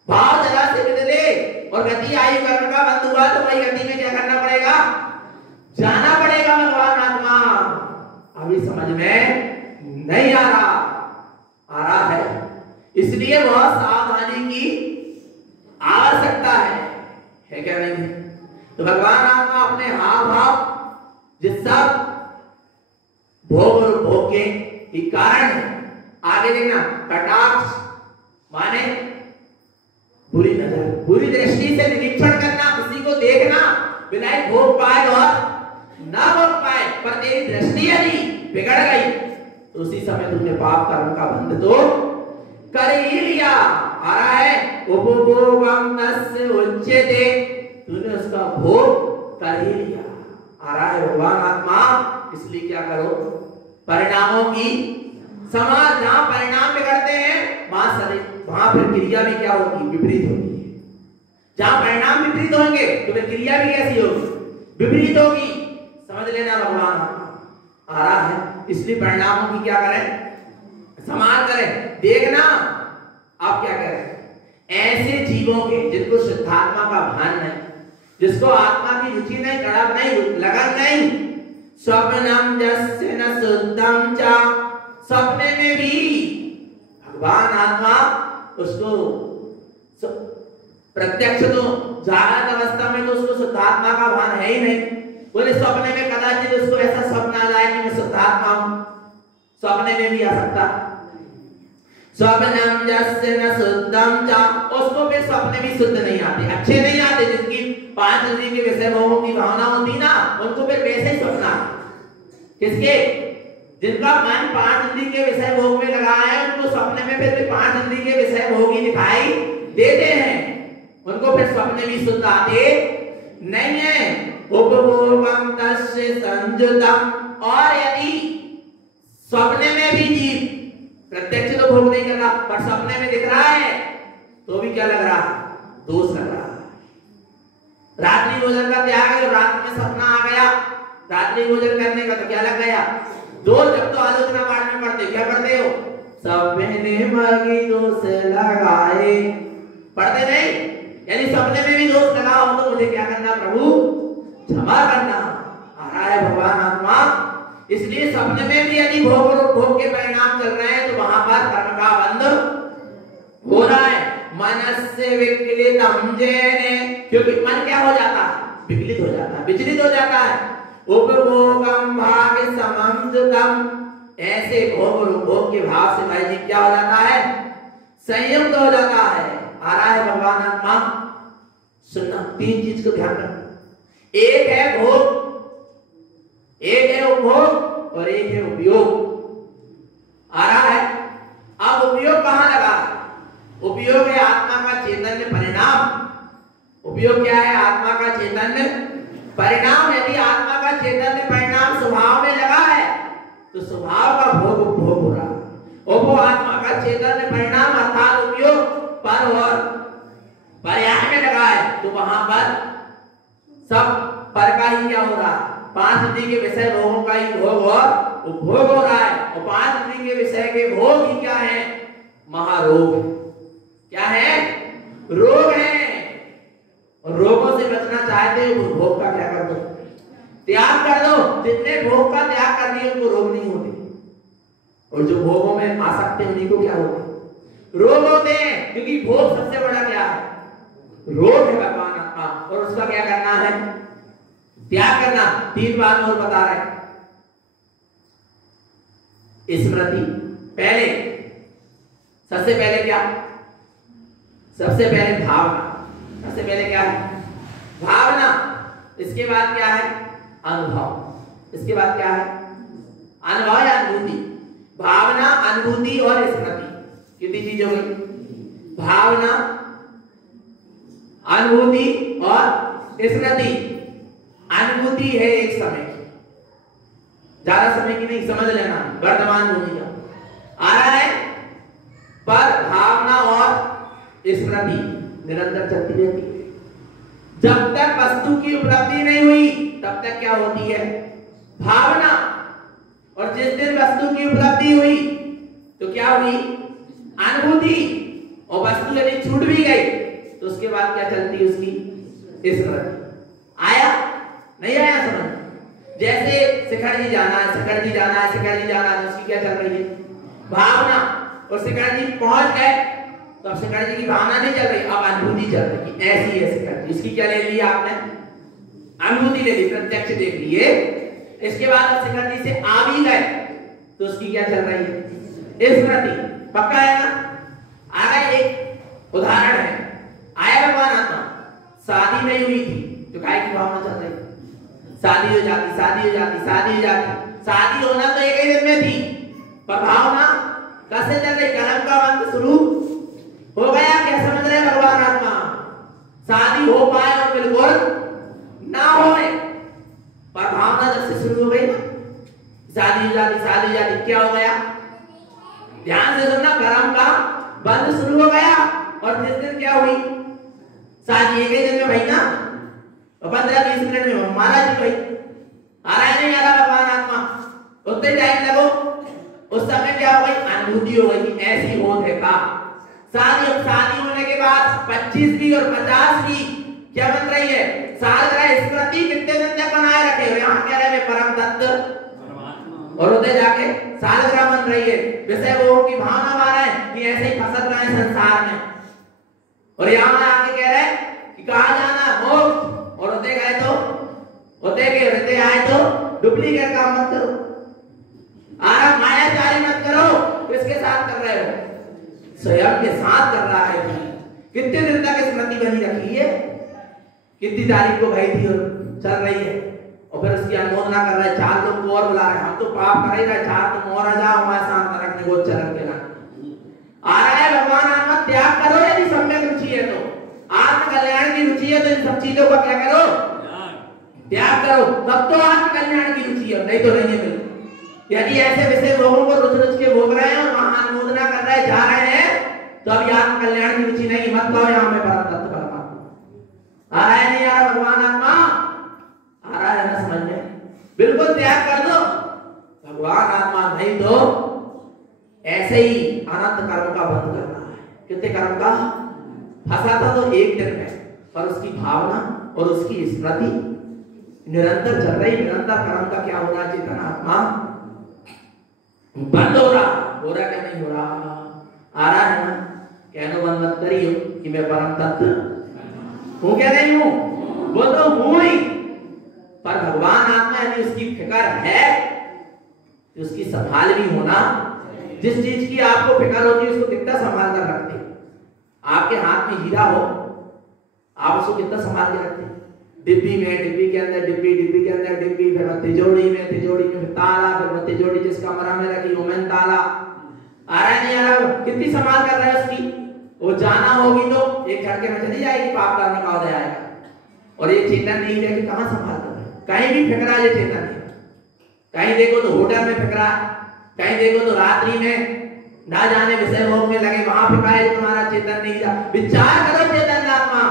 भाव जरा से बदले और गति आयु कर्म का बंद हुआ तो वही गति में क्या करना पड़ेगा, जाना पड़ेगा। भगवान आत्मा अभी समझ में नहीं आ रहा है, इसलिए बहुत सावधानी की आवश्यकता है क्या नहीं? तो भगवान आत्मा अपने हाव भाव जिस सब भोग और भोग के कारण है। आगे देखना, कटाक्ष माने बुरी नजर, बुरी दृष्टि से निरीक्षण करना, किसी को देखना बिना भोग पाए और ना भोग पाए, पर तेरी दृष्टि यदि बिगड़ गई तो उसी समय तुमने पाप कर्म का बंध तो कर ही लिया। आ रहा है उपभोगम तस्य उच्यते, तूने उसका भोग कर ही लिया। आ रहा है भगवान आत्मा, इसलिए क्या करो, परिणामों की समाज, जहां परिणाम बिगड़ते हैं वहां फिर क्रिया भी क्या होगी, विपरीत होगी। जहां परिणाम विपरीत होंगे तो फिर क्रिया भी कैसी होगी, विपरीत होगी। समझ लेना भगवान आ रहा है, इसलिए परिणामों की क्या करें, समाज करें। देखना आप क्या करें, ऐसे जीवों के जिनको शुद्धात्मा का भान नहीं, जिसको आत्मा की रुचि नहीं, तड़प नहीं, लगन नहीं, स्वप्नम जस्य न शुद्धम च, सपने में भी भगवान आत्मा उसको प्रत्यक्ष तो जागृत अवस्था में तो उसको शुद्धात्मा का भान है ही नहीं। बोले स्वप्ने में कदाचित उसको ऐसा स्वप्न आ जाए कि मैं शुद्धात्मा हूं, स्वप्ने में भी आ सकता। स्वप्नम जस्य न शुद्धम च, उसको फिर स्वप्ने भी शुद्ध नहीं आते, अच्छे नहीं आते। जिनकी 5 इंद्रियों के विषय भोगों की भावना होती ना, उनको फिर वैसे ही स्वप्न आते। किसके, जिनका मन 5 इंद्रियों के विषय भोग में लगा है, उनको स्वप्न में फिर 5 इंद्रियों के विषय भोग ही दिखाई देते हैं, उनको फिर स्वप्न भी शुद्ध आते नहीं है। उपभोगम तस्य संयुतम, और यदि स्वप्न में भी जीव प्रत्यक्ष तो भोग नहीं कर रहा, पर सपने में दिख रहा है तो भी क्या लग रहा, दोष लग रहा। रात्रि भोजन का त्याग है, रात में सपना आ गया रात्रि भोजन करने का, तो क्या लग गया, दोष। जब तो आलोचना पाठ में पढ़ते, क्या पढ़ते हो, सपने मगी दोष लगाए, पढ़ते नहीं। यदि सपने में भी दोष लगा हो तो मुझे क्या करना, प्रभु क्षमा करना। आ रहा है भगवान आत्मा, इसलिए सपने में भी यदि भोग के परिणाम चल रहे हैं तो वहां पर कर्म का बंध हो रहा है। मनस्य विकलितम जैने, क्योंकि मन क्या हो जाता है, विकलित हो जाता है, विचलित हो जाता है। उपभोगम भाग समम जुतम, ऐसे भोग और उपभोग के भाव से भाई जी क्या हो जाता है, संयुक्त हो जाता है। आ रहा है भगवान आत्मा, सुनना, 3 चीज को ध्यान रखना, एक है भोग, एक है उपभोग और एक है उपयोग। आ रहा है, अब उपयोग कहां लगा, उपयोग है आत्मा का चैतन्य परिणाम। उपयोग क्या है, आत्मा का चैतन्य परिणाम। यदि आत्मा का चैतन्य परिणाम स्वभाव में लगा है तो स्वभाव का भोग उपभोग हो रहा है, और वो आत्मा का चैतन्य परिणाम अर्थात उपयोग पर और पर्याय में लगा है तो वहां पर सब पर का ही क्या हो रहा है, 5 इंद्रिय के विषय भोगों का ही भोग और उपभोग हो रहा है। और 5 इंद्रिय के विषय के भोग ही क्या है, महारोग। क्या है, रोग है। और रोगों से बचना चाहते हो तो भोग का क्या कर दो, त्याग कर दो। जितने भोग का त्याग कर दिए उनको रोग नहीं होते, और जो भोगों में आ सकते हैं उन्हीं को क्या होते, रोग होते हैं। क्योंकि भोग सबसे बड़ा क्या है, रोग है भगवान आत्मा, और उसका क्या करना है, त्याग करना। 3 बात और बता रहे, स्मृति पहले, सबसे पहले क्या, सबसे पहले भावना, सबसे पहले क्या है भावना, इसके बाद क्या है? अनुभव। इसके बाद क्या है? अनुभव या अनुभूति। भावना, अनुभूति और स्मृति, कितनी चीज हो गई? भावना, अनुभूति और स्मृति। अनुभूति है एक समय की, ज्यादा समय की नहीं, समझ लेना, वर्तमान भूमिका आ रहा है। पर भावना और स्मृति निरंतर चलती रहती है। जब तक वस्तु की उपलब्धि नहीं हुई तब तक क्या होती है? भावना। और जिस दिन वस्तु की उपलब्धि हुई तो क्या हुई? अनुभूति। और वस्तु यदि छूट भी गई तो उसके बाद क्या चलती है? उसकी स्मृति। आया? नहीं आया समझ? जैसे शिखर जी जाना है, शिखर जी जाना है, शिखर जी जाना है, उसकी क्या चल रही है? भावना। और शिखर जी पहुंच गए तो अब शिखर जी की भावना नहीं चल रही, अब अनुभूति चल रही है। ऐसी है शिखर जी, इसकी क्या ले ली आपने? अनुभूति ले ली, प्रत्यक्ष देख लिए। इसके बाद अब शिखर जी से आ भी गए तो उसकी क्या चल रही है? स्मृति। पक्का है ना? आगे एक उदाहरण है, आया भगवान आत्मा, शादी नहीं हुई थी तो काय की भावना चल रही? शादी हो जाती, शादी हो जाती, शादी हो जाती। शादी होना तो एक ही दिन में थी, पर भावना कैसे चल रही? कर्म का बंध शुरू हो गया। क्या समझ रहे भगवान आत्मा? शादी हो पाए और बिल्कुल ना होए, पर भावना जब से शुरू हो गई ना, शादी हो जाती, शादी हो जाती, क्या हो गया? ध्यान से सुनना, कर्म का बंध शुरू हो गया। और जिस दिन क्या हुई? शादी एक ही दिन में भाई ना, 15-20 मिनट में महाराज जी भाई आ रहा है, नहीं आ रहा भगवान आत्मा, उतने टाइम लगो। उस समय क्या हो गई? अनुभूति हो गई कि ऐसी होत है का। शादी होने के बाद 25वीं और 50वीं क्या बन रही है? सालगिरह स्मृति कितने दिन तक बनाए रखे हो? यहाँ कह रहे हैं परम तत्व, और उधर जाके सालगिरह बन रही है। विषय वो की भावना बना रहे हैं कि ऐसे ही फंसत रहे संसार में। और यहाँ आके कह रहे हैं कि कहाँ जाना? मोक्ष। और उधर गए तो उधर के हृदय आए तो डुप्लीकेट काम मत करो, आराम मायाचारी मत करो। किसके साथ कर रहे हो? स्वयं के साथ कर रहा है। कितने दिन तक स्मृति बनी रखी है? कितनी तारीख को गई थी और चल रही है, और फिर उसकी अनुमोदना कर रहे हैं। 4 लोग को और बुला रहे हैं, हम तो पाप कर ही रहे, 4 तुम और आ जाओ हमारे साथ नरक में गोद चरण के लाए। आ रहा है भगवान आत्मा, त्याग करो यदि सम्यक रुचि है तो, आत्म कल्याण की रुचि है तो इन सब चीजों का क्या करो? त्याग करो। तब तो आत्म कल्याण की रुचि है, नहीं तो नहीं है। यदि ऐसे विषय लोगों को रुच रुच के भोग रहे हैं और वहां अनुमोदना कर रहे जा रहे हैं तो अब आत्म कल्याण की रुचि नहीं। मत कहो यहाँ में परम तत्व परमात्मा आ रहा है, नहीं आ रहा भगवान आत्मा? आ रहा है ना समझ में? बिल्कुल त्याग कर दो भगवान आत्मा, नहीं तो ऐसे ही अनंत कर्म का बंध करना है। कितने कर्म का? फंसा था तो एक दिन में, पर उसकी भावना और उसकी स्मृति निरंतर चल रही। निरंतर कर्म का क्या हो रहा है? चेतन आत्मा बंद हो रहा क्या नहीं हो रहा? आ रहा है ना? कहनो बंद मत करियो कि मैं परम तत्व हूं क्या नहीं हूं? वो तो हूं ही, पर भगवान आत्मा यदि उसकी फिक्र है तो उसकी संभाल भी होना। जिस चीज की आपको फिक्र होती है उसको कितना संभाल कर रखते हैं? आपके हाथ में हीरा हो, आप उसको कितना संभाल के रखते हैं? डिब्बी में, डिब्बी के अंदर डिब्बी, डिब्बी के अंदर डिब्बी, फिर तिजोरी में, तिजोरी में फिर ताला, फिर तिजोरी जिस कमरा में रखी वो में ताला। आ रहा नहीं आ रहा? कितनी संभाल कर रहा है उसकी? वो जाना होगी तो एक झटके में चली जाएगी, पाप करने का उदय आएगा। और ये चेतन नहीं है कि कहां संभाल कर रहा है? कहीं भी फिक्रा ये चेतन नहीं। कहीं देखो तो होटल में फिक्रा, कहीं देखो तो रात्रि में ना जाने विषय भोग में लगे, वहां फिक्रा है तुम्हारा चेतन नहीं था। विचार करो चेतन आत्मा।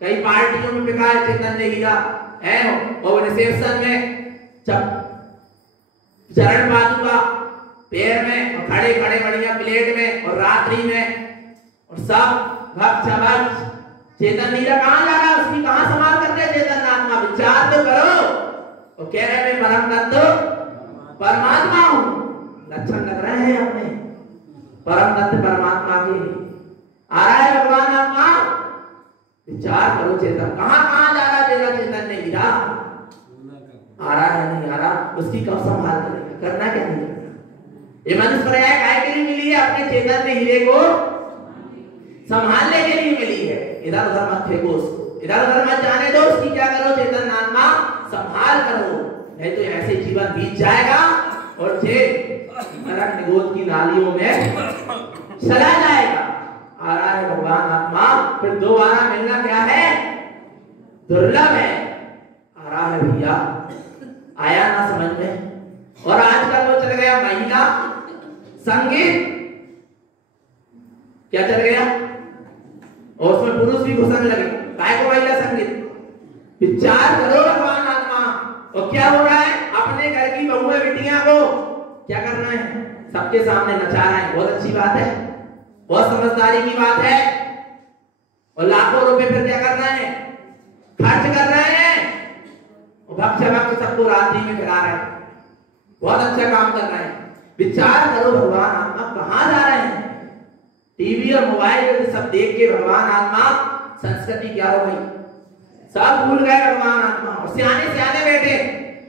कई पार्टियों में बिका है चेतन ने हीरा है, और रिसेप्शन में चरण पादुका पैर में, और खड़े खड़े बढ़िया प्लेट में, और रात्रि में, और सब भक्त भक्त चेतन हीरा कहां जा रहा है? उसकी कहां संभाल करते हैं चेतन आत्मा? विचार तो करो। और कह रहे मैं परम तत्व परमात्मा हूं, लक्षण लग रहे हैं अपने परम तत्व परमात्मा के। आ रहा है भगवान आत्मा? विचार करो चेतन कहां कहां जा रहा तेरा चेतन ने हीरा? आ रहा है नहीं आ रहा? उसकी कब संभाल करेगा? करना क्या नहीं करना? ये मनुष्य पर्याय काहे के लिए मिली है? अपने चेतन ने हीरे को संभालने के लिए मिली है। इधर उधर मत फेंको उसको। इधर उधर मत जाने दो, उसकी क्या करो, चेतन आत्मा संभाल करो, नहीं तो ऐसे जीवन बीत जाएगा और नरक निगोद की नालियों में चला जाएगा। आ रहा है भगवान आत्मा, फिर दोबारा मिलना क्या है, दुर्लभ है। आ रहा है भैया, आया ना समझ में। और आजकल वो चल गया महिला संगीत, क्या चल गया, और उसमें पुरुष भी घुसने लगे। काय को महिला संगीत, विचार करो भगवान आत्मा। और क्या हो रहा है, अपने घर की बहुएं बेटियां को क्या कर रहे हैं, सबके सामने नचा रहे हैं। बहुत अच्छी बात है, बहुत समझदारी की बात है। और लाखों रुपए फिर क्या कर रहे हैं, खर्च कर रहे हैं, और भक्त सबको रात्रि में खिला रहे हैं। बहुत अच्छा काम कर रहे हैं। विचार करो भगवान आत्मा कहां जा रहे हैं। टीवी और मोबाइल में सब देख के भगवान आत्मा संस्कृति क्या हो गई, सब भूल गए भगवान आत्मा। और सियाने सियाने बैठे,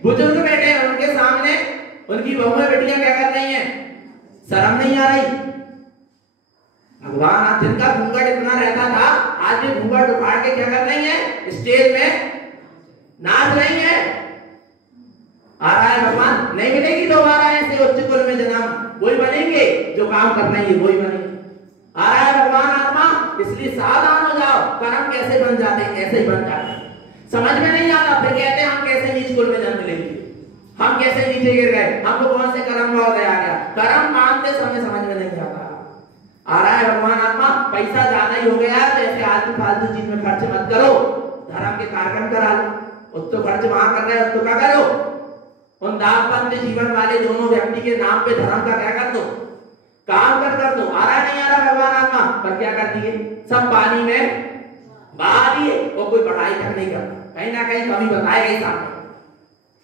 बुजुर्ग बैठे, उनके सामने उनकी बहुएं बेटियां क्या कर रही हैं, शर्म नहीं आ रही। भगवान आत्मा जिनका घूंघट इतना रहता था, आज भी घूंघट उखाड़ के क्या कर रही है, स्टेज में नाच रही है। आ रहा है भगवान, नहीं मिलेगी दोबारा ऐसे उच्च कुल में जन्म, वही बनेंगे जो काम करना है वही बनेंगे। आ रहा है भगवान आत्मा, इसलिए सावधान हो जाओ। कर्म कैसे बन जाते हैं, ऐसे ही बन जाते हैं। समझ में नहीं आता, फिर कहते हैं हम कैसे नीच कुल में जन्म लेंगे, हम कैसे नीचे गिर गए, हमको कौन से कर्म का उदय आ गया। कर्म मानते समय समझ में नहीं आता। आ रहा है भगवान आत्मा, पैसा ज्यादा ही हो गया तो ऐसे आलतू फालतू चीज में खर्च मत करो, धर्म के कार्यक्रम करा लो। तो खर्च वहां कर रहे हो तो क्या करो, उन दाम्पत्य जीवन वाले दोनों व्यक्ति के नाम पे धर्म का क्या कर दो, काम कर दो। आ रहा नहीं आ रहा भगवान आत्मा, पर क्या कर दिए, सब पानी में बहा दिए और कोई पढ़ाई तक नहीं करता। कहीं ना कहीं कमी बताए गई सामने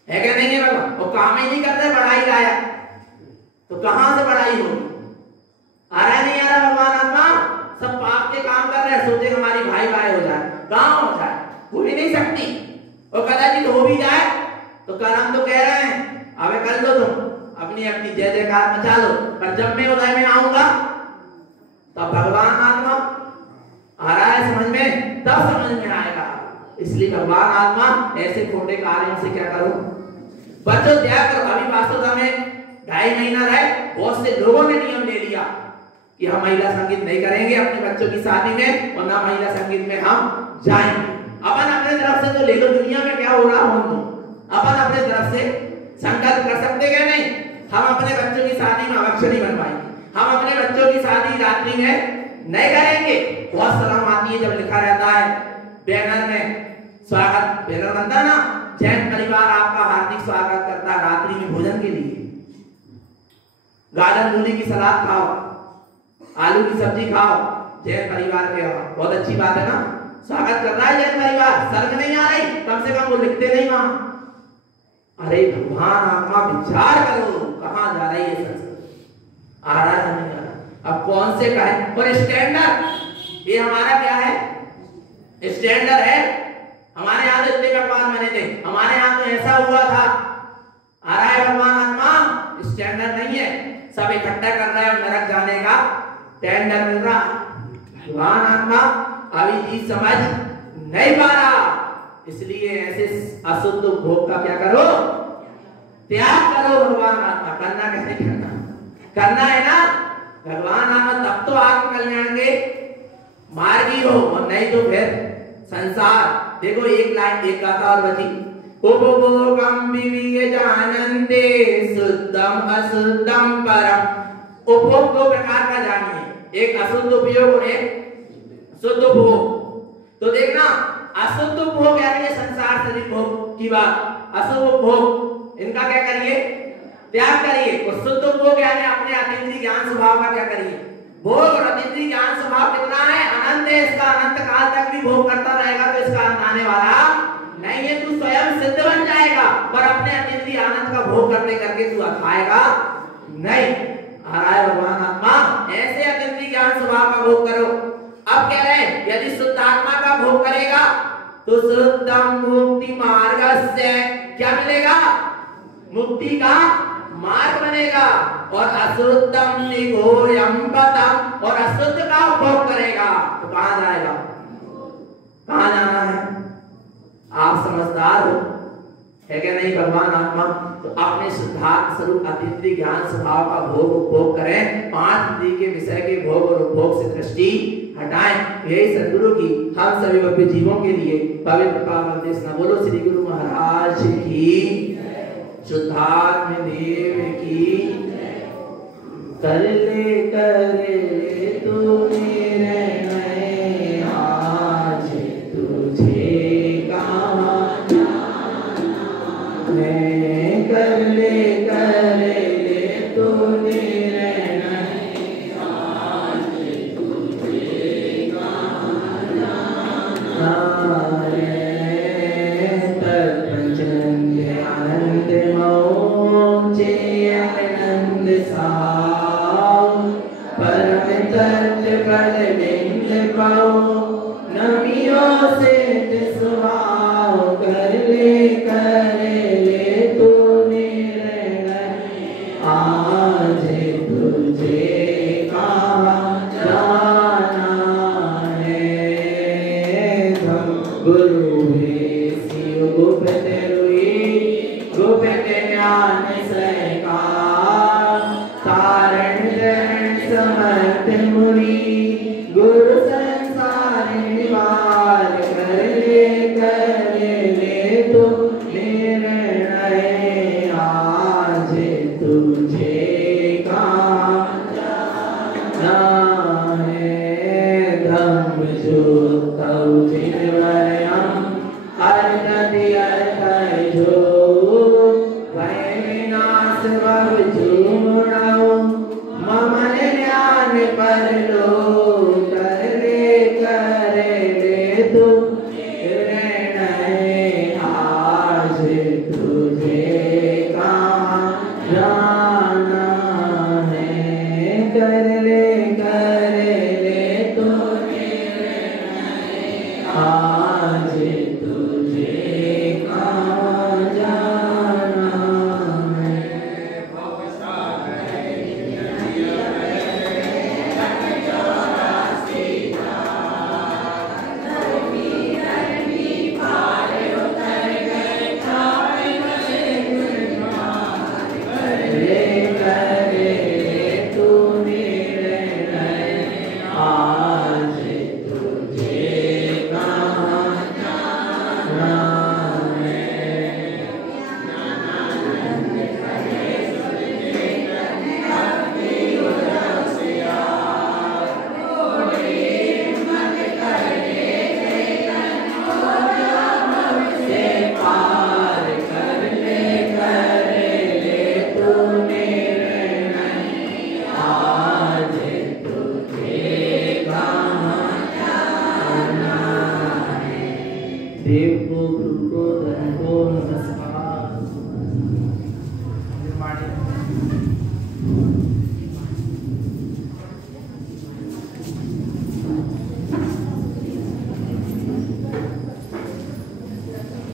है क्या, नहीं है भगवान। और काम ही नहीं करते, पढ़ाई लाया तो कहां से पढ़ाई होगी। आ रहा नहीं आ रहा भगवान आत्मा, सब पाप के काम कर रहे हैं, सोचे हमारी भाई भाई हो जाए, कहां हो जाए, हो ही नहीं सकती। और कदाचित हो भी जाए तो कर्म तो कह रहे हैं अबे कर लो तुम, अपनी अपनी जय जयकार मचा लो, पर जब मैं उदय में आऊंगा तब भगवान आत्मा आ रहा है समझ में, तब समझ में आएगा। इसलिए भगवान आत्मा ऐसे खोटे कार्यों से क्या करो, बचो, त्याग करो। अभी वास्तव में 2.5 महीना रहे, बहुत से लोगों ने नियम ले लिया कि हम महिला संगीत नहीं करेंगे अपने बच्चों की शादी में, और ना महिला संगीत में हम जाएंगे। अपन अपने तरफ से तो ले लो, दुनिया में क्या हो रहा हो दो, अपन अपने तरफ से संकल्प कर सकते क्या, नहीं। हम अपने बच्चों की शादी में अवश्य नहीं बनवाएंगे, हम अपने बच्चों की शादी रात्रि में नहीं करेंगे। बहुत शर्म आती है जब लिखा रहता है बैनर में, स्वागत बैनर बनता ना, जैन परिवार आपका हार्दिक स्वागत करता है रात्रि में भोजन के लिए, गाजर मूली की सलाद खाओ, आलू की सब्जी खाओ, जैन परिवार के हो, बहुत अच्छी बात है ना, स्वागत कर रहा है जैन परिवार, शर्म नहीं आ रही, कम से कम वो लिखते नहीं वहां। अरे भगवान आत्मा विचार करो कहां जा रही है संस्कृति। आ रहा है नहीं आ रहा, अब कौन से कहे। और स्टैंडर्ड, ये हमारा क्या है, स्टैंडर्ड है। हमारे यहाँ तो इतने पकवान बने थे, हमारे यहाँ तो ऐसा हुआ था। आ रहा है भगवान आत्मा, स्टैंडर्ड नहीं है, सब इकट्ठा कर रहा है और नरक जाने का टेंडर मिल रहा। भगवान आत्मा अभी चीज समझ नहीं पा रहा, इसलिए ऐसे अशुद्ध भोग का क्या करो, त्याग करो। भगवान आत्मा करना कैसे करना, करना है ना भगवान आत्मा, तब तो आत्म कल्याण के मार्गी हो, और नहीं तो फिर संसार। देखो एक लाइन एक गाथा और बची, उपभोगम विविय जानन्ते शुद्धम अशुद्धम परम। उपभोग दो प्रकार का जानिए, एक अशुद्ध उपयोग और एक शुद्ध उपभोग। तो देखना, अशुद्ध उपभोग यानी संसार शरीर भोग की बात, अशुभ उपभोग इनका क्या करिए, त्याग करिए। और शुद्ध उपभोग यानी अपने अतीन्द्रिय ज्ञान स्वभाव का क्या करिए, भोग। और अतीन्द्रिय ज्ञान स्वभाव कितना है, अनंत है, इसका अनंत काल तक भी भोग करता रहेगा, तो इसका अंत आने वाला नहीं है। तू स्वयं सिद्ध बन जाएगा, पर अपने अतीन्द्रिय आनंद का भोग करते करके तू खाएगा नहीं। आ रहा है भगवान आत्मा, ऐसे अतीन्द्रिय ज्ञान स्वभाव का भोग करो। अब कह रहे हैं यदि शुद्ध आत्मा का भोग करेगा तो शुद्धम मुक्ति मार्ग से क्या मिलेगा, मुक्ति का मार्ग बनेगा। और अशुद्धम निगोयम पतम, और अशुद्ध का उपभोग करेगा तो कहां जाएगा, कहाँ जाना है? आप समझदार हो, है क्या नहीं भगवान आत्मा? तो अपने शुद्धात्म स्वरूप अतीन्द्रिय ज्ञान स्वभाव का भोग उपभोग करें, 5 इंद्रिय के विषय के भोग और उपभोग से दृष्टि हटाएं। यही सद्गुरु की हम सभी भव्य जीवों के लिए पवित्र पावन देश न। बोलो श्री गुरु महाराज की, शुद्धात्म देव की। कर ले तू मेरे नए, आज तुझे कहाँ जाना है। कर ले तू मेरे नए, आज तुझे कहाँ जाना है। तत्पंचन आनंद मोचे आनंद साव, परम तत्व पद बिंद पाओ, नमियों से सुहाओ। कर ले तू निर्णय, आज तुझे कहाँ जाना है। गुरु है शिव गुप्त रुई, गुप्त ज्ञान सहकार, तारण दरण समर्थ मुनि, गुरु संसार निवार। कर ले तू निर्णय, आज तुझे कहाँ जाना है। धम्म जो तव जिनवरयम, अर्थ अर्थ जो भय विनाश भव झूमणो, ममन ज्ञान परलो। कर ले तू निर्णय, आज तुझे कहाँ जाना है। कर ले तू निर्णय, आज तुझे कहाँ जाना है। देव को गुरु को धर्म को नमस्कार।